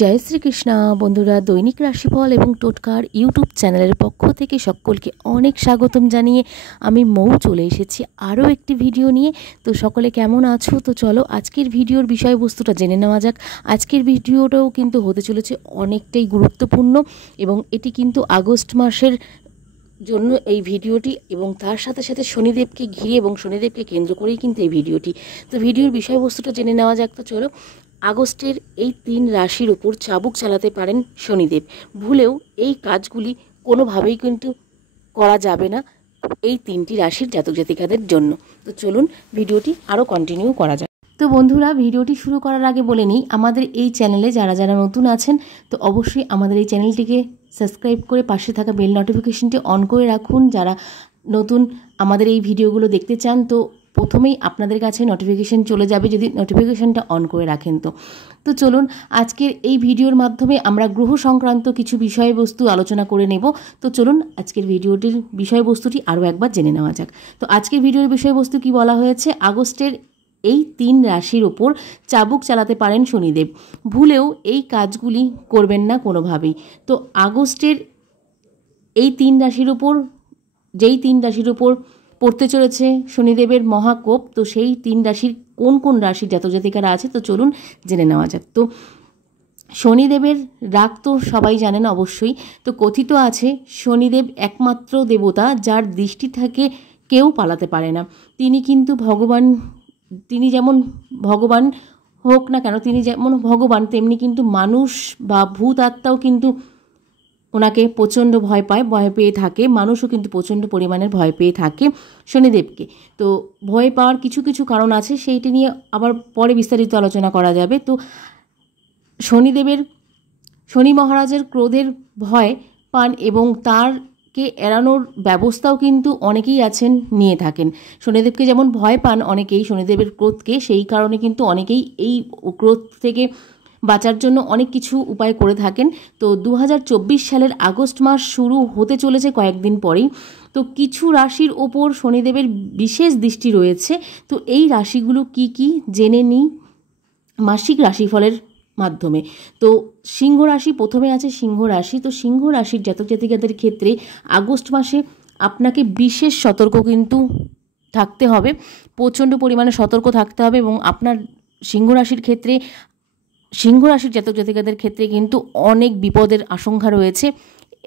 जय श्रीकृष्ण बंधुरा दैनिक राशिफल एवं टोटकार यूट्यूब चैनल पक्ष থেকে সকলকে অনেক স্বাগতম জানিয়ে আমি মৌ চলে এসেছি আরও একটি ভিডিও নিয়ে। তো সকলে কেমন আছো? তো চলো আজকের ভিডিওর বিষয়বস্তুটা জেনে নেওয়া যাক। আজকের ভিডিওটাও কিন্তু হতে চলেছে অনেকটাই গুরুত্বপূর্ণ এবং এটি কিন্তু আগস্ট মাসের জন্য এই ভিডিওটি এবং তার সাথে সাথে শনিদেবকে ঘিরে এবং শনিদেবকে কেন্দ্র করেই কিন্তু এই ভিডিওটি। তো ভিডিওর বিষয়বস্তুটা জেনে নেওয়া যাক। তো চলো, আগস্টের এই 3 রাশির উপর চাবুক চালাতে পারেন শনিদেব। ভুলেও এই কাজগুলি কোনোভাবেই কিন্তু করা যাবে না এই 3টি রাশির জাতক জাতিকাদের জন্য। তো চলুন ভিডিওটি আরও কন্টিনিউ করা যাক। তো বন্ধুরা, ভিডিওটি শুরু করার আগে বলে নিই, আমাদের এই চ্যানেলে যারা যারা নতুন আছেন তো অবশ্যই আমাদের এই চ্যানেলটিকে সাবস্ক্রাইব করে পাশে থাকা বেল নোটিফিকেশনটি অন করে রাখুন। যারা নতুন আমাদের এই ভিডিওগুলো দেখতে চান তো প্রথমেই আপনাদের কাছে নোটিফিকেশন চলে যাবে যদি নোটিফিকেশনটা অন করে রাখেন। তো চলুন আজকের এই ভিডিওর মাধ্যমে আমরা গ্রহ সংক্রান্ত কিছু বিষয়বস্তু আলোচনা করে নেব। তো চলুন আজকের ভিডিওটির বিষয়বস্তুটি আরও একবার জেনে নেওয়া যাক। তো আজকের ভিডিওর বিষয়বস্তু কি বলা হয়েছে? আগস্টের এই 3 রাশির ওপর চাবুক চালাতে পারেন শনিদেব। ভুলেও এই কাজগুলি করবেন না কোনোভাবেই। তো আগস্টের এই 3 রাশির ওপর যেই 3 রাশির ওপর পড়তে চলেছে শনিদেবের মহাকোপ, তো সেই 3 রাশির কোন কোন রাশির জাতক জাতিকারা আছে তো চলুন জেনে নেওয়া যাক। তো শনিদেবের রাগ তো সবাই জানেন অবশ্যই। তো কথিত আছে শনিদেব একমাত্র দেবতা যার দৃষ্টি থেকে কেউ পালাতে পারে না। তিনি কিন্তু ভগবান, তিনি যেমন ভগবান হোক না কেন, তিনি যেমন ভগবান তেমনি কিন্তু মানুষ বা ভূত আত্মাও কিন্তু ওনাকে প্রচণ্ড ভয় পেয়ে থাকে। মানুষও কিন্তু প্রচণ্ড পরিমাণের ভয় পেয়ে থাকে শনিদেবকে। তো ভয় পাওয়ার কিছু কিছু কারণ আছে, সেইটি নিয়ে আবার পরে বিস্তারিত আলোচনা করা যাবে। তো শনি মহারাজের ক্রোধের ভয় পান এবং তারকে এড়ানোর ব্যবস্থাও কিন্তু অনেকেই আছেন নিয়ে থাকেন। শনিদেবকে যেমন ভয় পান অনেকেই শনিদেবের ক্রোধকে, সেই কারণে কিন্তু অনেকেই এই ক্রোধ থেকে বাঁচার জন্য অনেক কিছু উপায় করে থাকেন। তো 2024 সালের আগস্ট মাস শুরু হতে চলেছে কয়েকদিন পরেই। তো কিছু রাশির ওপর শনিদেবের বিশেষ দৃষ্টি রয়েছে। তো এই রাশিগুলো কি কি জেনে নিই মাসিক রাশিফলের মাধ্যমে। তো সিংহ রাশি প্রথমে আছে। সিংহ রাশি, তো সিংহ রাশির জাতক জাতিকাদের ক্ষেত্রে আগস্ট মাসে আপনাকে বিশেষ সতর্ক কিন্তু থাকতে হবে, প্রচণ্ড পরিমাণে সতর্ক থাকতে হবে। এবং আপনার সিংহ রাশির ক্ষেত্রে, সিংহ রাশির জাতক জাতিকাদের ক্ষেত্রে কিন্তু অনেক বিপদের আশঙ্কা রয়েছে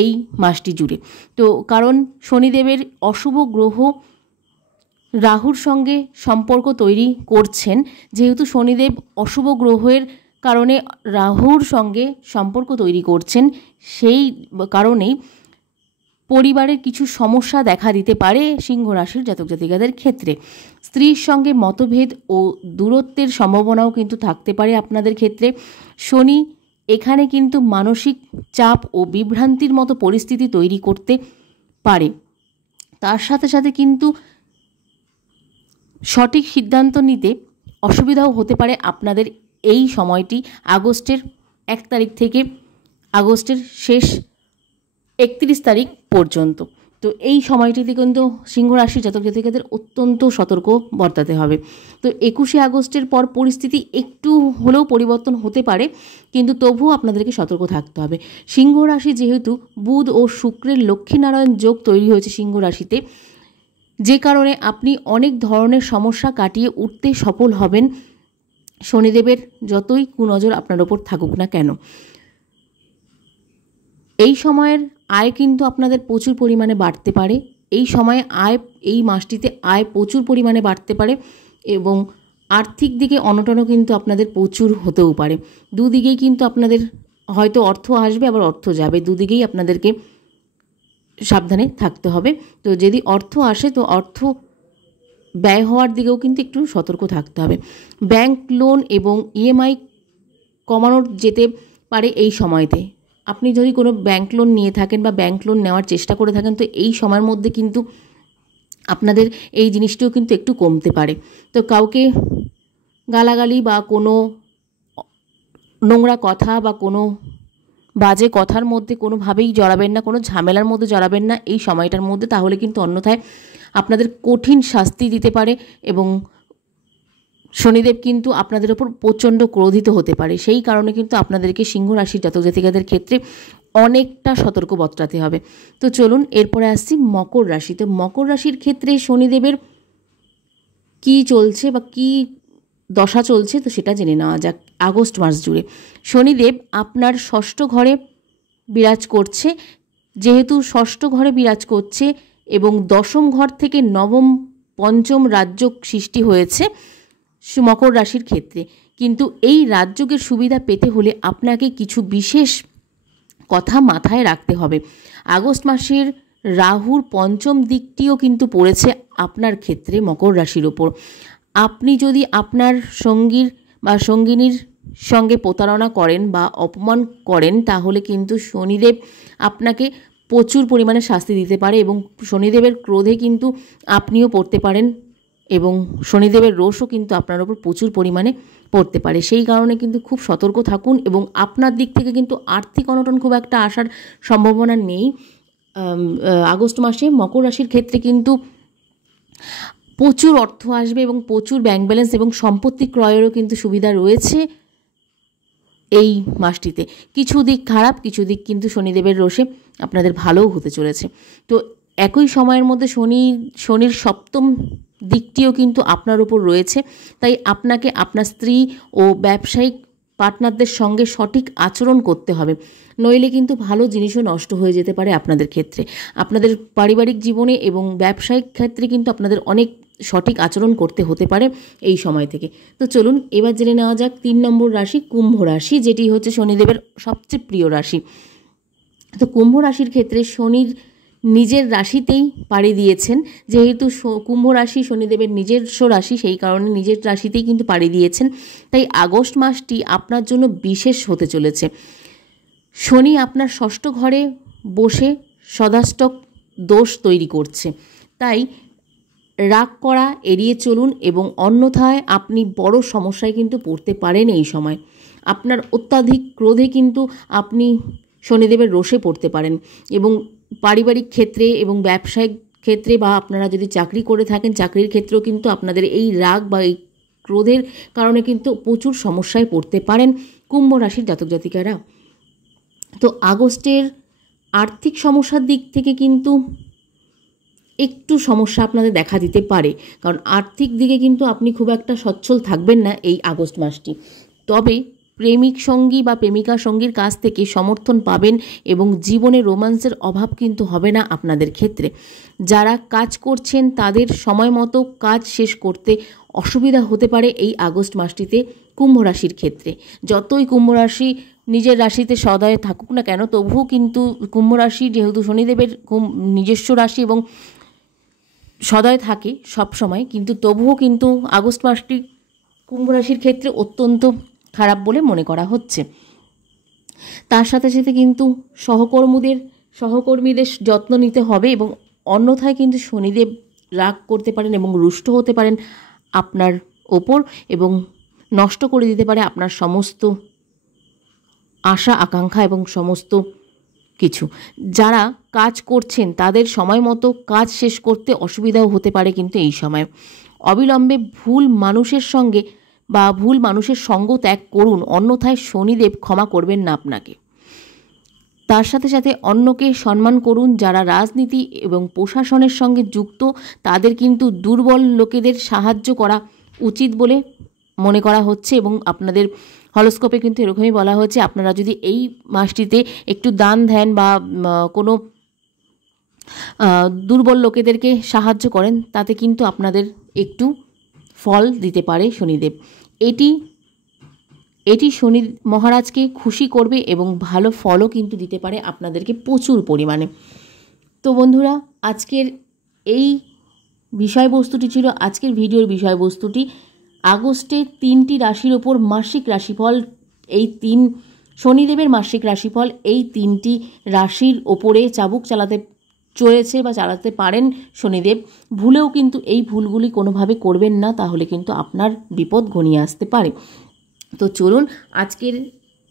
এই মাসটি জুড়ে। তো কারণ শনিদেবের অশুভ গ্রহ রাহুর সঙ্গে সম্পর্ক তৈরি করছেন। যেহেতু শনিদেব অশুভ গ্রহের কারণে রাহুর সঙ্গে সম্পর্ক তৈরি করছেন, সেই কারণেই পরিবারের কিছু সমস্যা দেখা দিতে পারে সিংহ রাশির জাতক জাতিকাদের ক্ষেত্রে। স্ত্রীর সঙ্গে মতভেদ ও দূরত্বের সম্ভাবনাও কিন্তু থাকতে পারে আপনাদের ক্ষেত্রে। শনি এখানে কিন্তু মানসিক চাপ ও বিভ্রান্তির মতো পরিস্থিতি তৈরি করতে পারে। তার সাথে সাথে কিন্তু সঠিক সিদ্ধান্ত নিতে অসুবিধাও হতে পারে আপনাদের এই সময়টি, আগস্টের 1 তারিখ থেকে আগস্টের শেষ 31 তারিখ পর্যন্ত। তো এই সময়টিতে কিন্তু সিংহ রাশির জাতক জাতিকাদের অত্যন্ত সতর্ক বর্তাতে হবে। তো 21শে আগস্টের পর পরিস্থিতি একটু হলেও পরিবর্তন হতে পারে, কিন্তু তবুও আপনাদেরকে সতর্ক থাকতে হবে। সিংহ রাশি যেহেতু বুধ ও শুক্রের লক্ষ্মীনারায়ণ যোগ তৈরি হয়েছে সিংহ রাশিতে, যে কারণে আপনি অনেক ধরনের সমস্যা কাটিয়ে উঠতে সফল হবেন, শনিদেবের যতই কুনজর আপনার ওপর থাকুক না কেন। এই সময়ের আয় কিন্তু আপনাদের প্রচুর পরিমাণে বাড়তে পারে। এই সময়ে এই মাসটিতে আয় প্রচুর পরিমাণে বাড়তে পারে এবং আর্থিক দিকে অনটনও কিন্তু আপনাদের প্রচুর হতেও পারে। দুদিকেই কিন্তু আপনাদের হয়তো অর্থ আসবে আবার অর্থ যাবে, দুদিকেই আপনাদেরকে সাবধানে থাকতে হবে। তো যদি অর্থ আসে তো অর্থ ব্যয় হওয়ার দিকেও কিন্তু একটু সতর্ক থাকতে হবে। ব্যাংক লোন এবং ইএমআই কমানো যেতে পারে এই সময়তে। আপনি যদি কোনো ব্যাংক লোন নিয়ে থাকেন বা ব্যাংক লোন নেওয়ার চেষ্টা করে থাকেন তো এই সময়ের মধ্যে কিন্তু আপনাদের এই জিনিসটিও কিন্তু একটু কমতে পারে। তো কাউকে গালাগালি বা কোনো নোংরা কথা বা কোনো বাজে কথার মধ্যে কোনোভাবেই জড়াবেন না, কোনো ঝামেলার মধ্যে জড়াবেন না এই সময়টার মধ্যে, তাহলে কিন্তু অন্যথায় আপনাদের কঠিন শাস্তি দিতে পারে এবং শনিদেব কিন্তু আপনাদের ওপর প্রচণ্ড ক্রোধিত হতে পারে। সেই কারণে কিন্তু আপনাদেরকে সিংহ রাশির জাতক জাতিকাদের ক্ষেত্রে অনেকটা সতর্ক বর্তাতে হবে। তো চলুন এরপরে আসছি মকর রাশি। তো মকর রাশির ক্ষেত্রে শনিদেবের কি চলছে বা কি দশা চলছে তো সেটা জেনে নেওয়া যাক। আগস্ট মাস জুড়ে শনিদেব আপনার ষষ্ঠ ঘরে বিরাজ করছে। যেহেতু ষষ্ঠ ঘরে বিরাজ করছে এবং দশম ঘর থেকে নবম পঞ্চম রাজযোগ সৃষ্টি হয়েছে মকর রাশির ক্ষেত্রে, কিন্তু এই রাজযোগের সুবিধা পেতে হলে আপনাকে কিছু বিশেষ কথা মাথায় রাখতে হবে। আগস্ট মাসের রাহুর পঞ্চম দিকটিও কিন্তু পড়েছে আপনার ক্ষেত্রে মকর রাশির ওপর। আপনি যদি আপনার সঙ্গীর বা সঙ্গিনীর সঙ্গে প্রতারণা করেন বা অপমান করেন তাহলে কিন্তু শনিদেব আপনাকে প্রচুর পরিমাণে শাস্তি দিতে পারে এবং শনিদেবের ক্রোধে কিন্তু আপনিও পড়তে পারেন এবং শনিদেবের রোষও কিন্তু আপনার ওপর প্রচুর পরিমাণে পড়তে পারে। সেই কারণে কিন্তু খুব সতর্ক থাকুন এবং আপনার দিক থেকে কিন্তু আর্থিক অনটন খুব একটা আসার সম্ভাবনা নেই। আগস্ট মাসে মকর রাশির ক্ষেত্রে কিন্তু প্রচুর অর্থ আসবে এবং প্রচুর ব্যাংক ব্যালেন্স এবং সম্পত্তি ক্রয়েরও কিন্তু সুবিধা রয়েছে এই মাসটিতে। কিছু দিক খারাপ, কিছু দিক কিন্তু শনিদেবের রোষে আপনাদের ভালোও হতে চলেছে। তো একই সময়ের মধ্যে শনির সপ্তম দিকটিও কিন্তু আপনার উপর রয়েছে, তাই আপনাকে আপনার স্ত্রী ও ব্যবসায়িক পার্টনারদের সঙ্গে সঠিক আচরণ করতে হবে, নইলে কিন্তু ভালো জিনিসও নষ্ট হয়ে যেতে পারে আপনাদের ক্ষেত্রে। আপনাদের পারিবারিক জীবনে এবং ব্যবসায়িক ক্ষেত্রে কিন্তু আপনাদের অনেক সঠিক আচরণ করতে হতে পারে এই সময় থেকে। তো চলুন এবার জেনে নেওয়া যাক 3 নম্বর রাশি কুম্ভ রাশি, যেটি হচ্ছে শনিদেবের সবচেয়ে প্রিয় রাশি। তো কুম্ভ রাশির ক্ষেত্রে শনির নিজের রাশিতেই পাড়ি দিয়েছেন। যেহেতু কুম্ভ রাশি শনিদেবের নিজস্ব রাশি, সেই কারণে নিজের রাশিতেই কিন্তু পাড়ি দিয়েছেন। তাই আগস্ট মাসটি আপনার জন্য বিশেষ হতে চলেছে। শনি আপনার ষষ্ঠ ঘরে বসে সদাষ্টক দোষ তৈরি করছে, তাই রাগ করা এড়িয়ে চলুন এবং অন্যথায় আপনি বড় সমস্যায় কিন্তু পড়তে পারেন এই সময়। আপনার অত্যাধিক ক্রোধে কিন্তু আপনি শনিদেবের রোষে পড়তে পারেন এবং পারিবারিক ক্ষেত্রে এবং ব্যবসায়িক ক্ষেত্রে বা আপনারা যদি চাকরি করে থাকেন চাকরির ক্ষেত্রেও কিন্তু আপনাদের এই রাগ বা এই ক্রোধের কারণে কিন্তু প্রচুর সমস্যায় পড়তে পারেন কুম্ভ রাশির জাতক জাতিকারা। তো আগস্টের আর্থিক সমস্যার দিক থেকে কিন্তু একটু সমস্যা আপনাদের দেখা দিতে পারে, কারণ আর্থিক দিকে কিন্তু আপনি খুব একটা সচ্ছল থাকবেন না এই আগস্ট মাসটি। তবে প্রেমিক সঙ্গী বা প্রেমিকা সঙ্গীর কাছ থেকে সমর্থন পাবেন এবং জীবনে রোম্যান্সের অভাব কিন্তু হবে না আপনাদের ক্ষেত্রে। যারা কাজ করছেন তাদের সময় মতো কাজ শেষ করতে অসুবিধা হতে পারে এই আগস্ট মাসটিতে কুম্ভ রাশির ক্ষেত্রে। যতই কুম্ভ রাশি নিজের রাশিতে সদয় থাকুক না কেন, তবুও কিন্তু কুম্ভ রাশি যেহেতু শনিদেবের নিজস্ব রাশি এবং সদয় থাকে সব সময়, কিন্তু তবুও কিন্তু আগস্ট মাসটি কুম্ভ রাশির ক্ষেত্রে অত্যন্ত খারাপ বলে মনে করা হচ্ছে। তার সাথে সাথে কিন্তু সহকর্মীদের যত্ন নিতে হবে এবং অন্যথায় কিন্তু শনিদেব রাগ করতে পারেন এবং রুষ্ট হতে পারেন আপনার ওপর এবং নষ্ট করে দিতে পারে আপনার সমস্ত আশা আকাঙ্ক্ষা এবং সমস্ত কিছু। যারা কাজ করছেন তাদের সময় মতো কাজ শেষ করতে অসুবিধাও হতে পারে কিন্তু এই সময়। অবিলম্বে ভুল মানুষের সঙ্গ ত্যাগ করুন, অন্যথায় শনিদেব ক্ষমা করবেন না আপনাকে। তার সাথে সাথে অন্যকে সম্মান করুন। যারা রাজনীতি এবং প্রশাসনের সঙ্গে যুক্ত তাদের কিন্তু দুর্বল লোকেদের সাহায্য করা উচিত বলে মনে করা হচ্ছে এবং আপনাদের হরোস্কোপে কিন্তু এরকমই বলা হয়েছে। আপনারা যদি এই মাসটিতে একটু দান ধ্যান বা কোনো দুর্বল লোকেদেরকে সাহায্য করেন তাতে কিন্তু আপনাদের একটু ফল দিতে পারে শনিদেব। এটি শনি মহারাজকে খুশি করবে এবং ভালো ফলও কিন্তু দিতে পারে আপনাদেরকে প্রচুর পরিমাণে। তো বন্ধুরা, আজকের এই বিষয়বস্তুটি ছিল আজকের ভিডিওর বিষয়বস্তুটি। আগস্টে 3টি রাশির ওপর মাসিক রাশিফল, শনিদেবের মাসিক রাশিফল এই 3টি রাশির ওপরে চাবুক চালাতে চলেছে বা চালাতে পারেন শনিদেব। ভুলেও কিন্তু এই ভুলগুলি কোনোভাবে করবেন না, তাহলে কিন্তু আপনার বিপদ ঘনিয়ে আসতে পারে। তো চলুন আজকের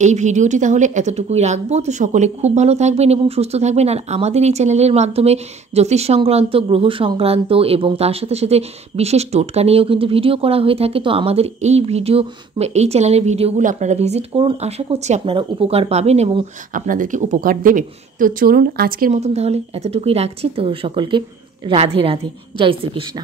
এই ভিডিওটি তাহলে এতটুকুই রাখবো। তো সকলে খুব ভালো থাকবেন এবং সুস্থ থাকবেন। আর আমাদের এই চ্যানেলের মাধ্যমে জ্যোতিষ সংক্রান্ত, গ্রহ সংক্রান্ত এবং তার সাথে সাথে বিশেষ টোটকা নিয়েও কিন্তু ভিডিও করা হয়ে থাকে। তো আমাদের এই ভিডিও বা এই চ্যানেলের ভিডিওগুলো আপনারা ভিজিট করুন, আশা করছি আপনারা উপকার পাবেন এবং আপনাদেরকে উপকার দেবে। তো চলুন আজকের মতন তাহলে এতটুকুই রাখছি। তো সকলকে রাধে রাধে, জয় শ্রীকৃষ্ণ।